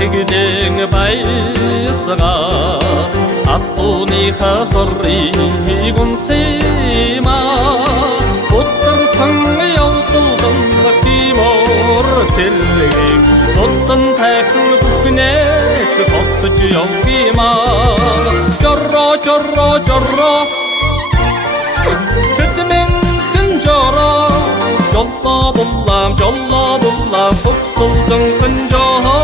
тегден байсыға аттуныға сорри гунсима отырсың яутылдың химор селгек оттын тайхын бүкінесі қоқты жаугима жорро жорро жорро түтімен күн жорро жолла бұллам сұқсылдың күн жорро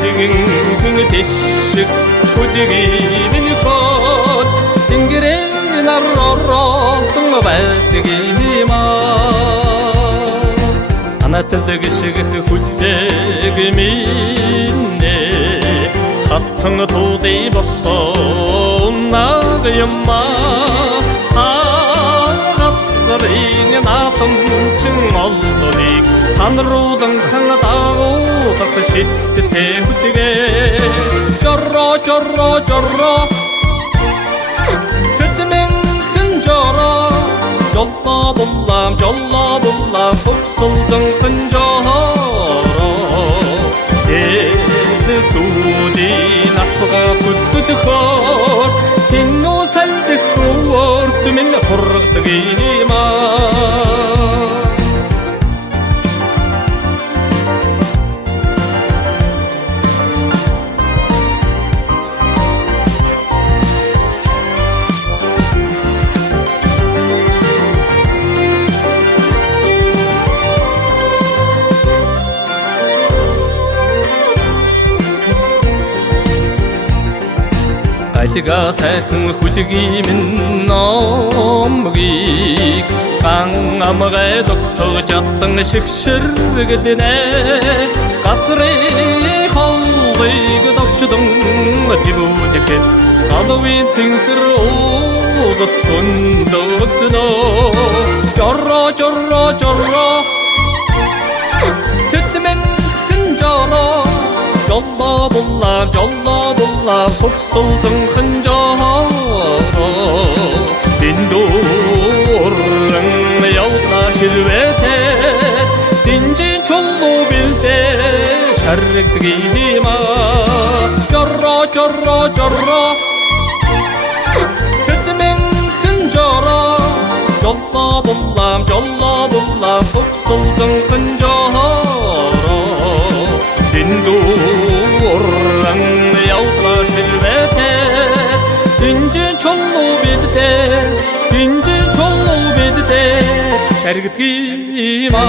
көдігің күні тешік көдігімен көт тенгерен аррорролдың бәдігіма ана тілдігі шігіті хүлдігі менне хаттың туды босонағыйыма ағатсырын атым чың олдылик танырудың қаңыдағудық жетті тегүдіге жорро жорро жорро түтімен күн жорро жолла бұллам сұқсылдың күн жорро еді суди насыға күттіді қор теңі сәлді қор түмен құрғдығыма Айтыға сайқын хүлігімін номгик қаңамығай доқтығы жаттың шықшыргідіне қатыры қолғыйғы доқчыдың тибу жекет қалуын цинкір олды сұндықтыны жорро жорро жорро түттімен күн жорро жолла бұллам сұқсылдың күн жорро діндурың яута шілвете динжи чоллу білде шәргдігіма жорро жорро жорро түтімен күн жорро жолла бұллам сұқсылдың күн жорро діндурың яута шілвете динжи чоллу білде шәргдігіма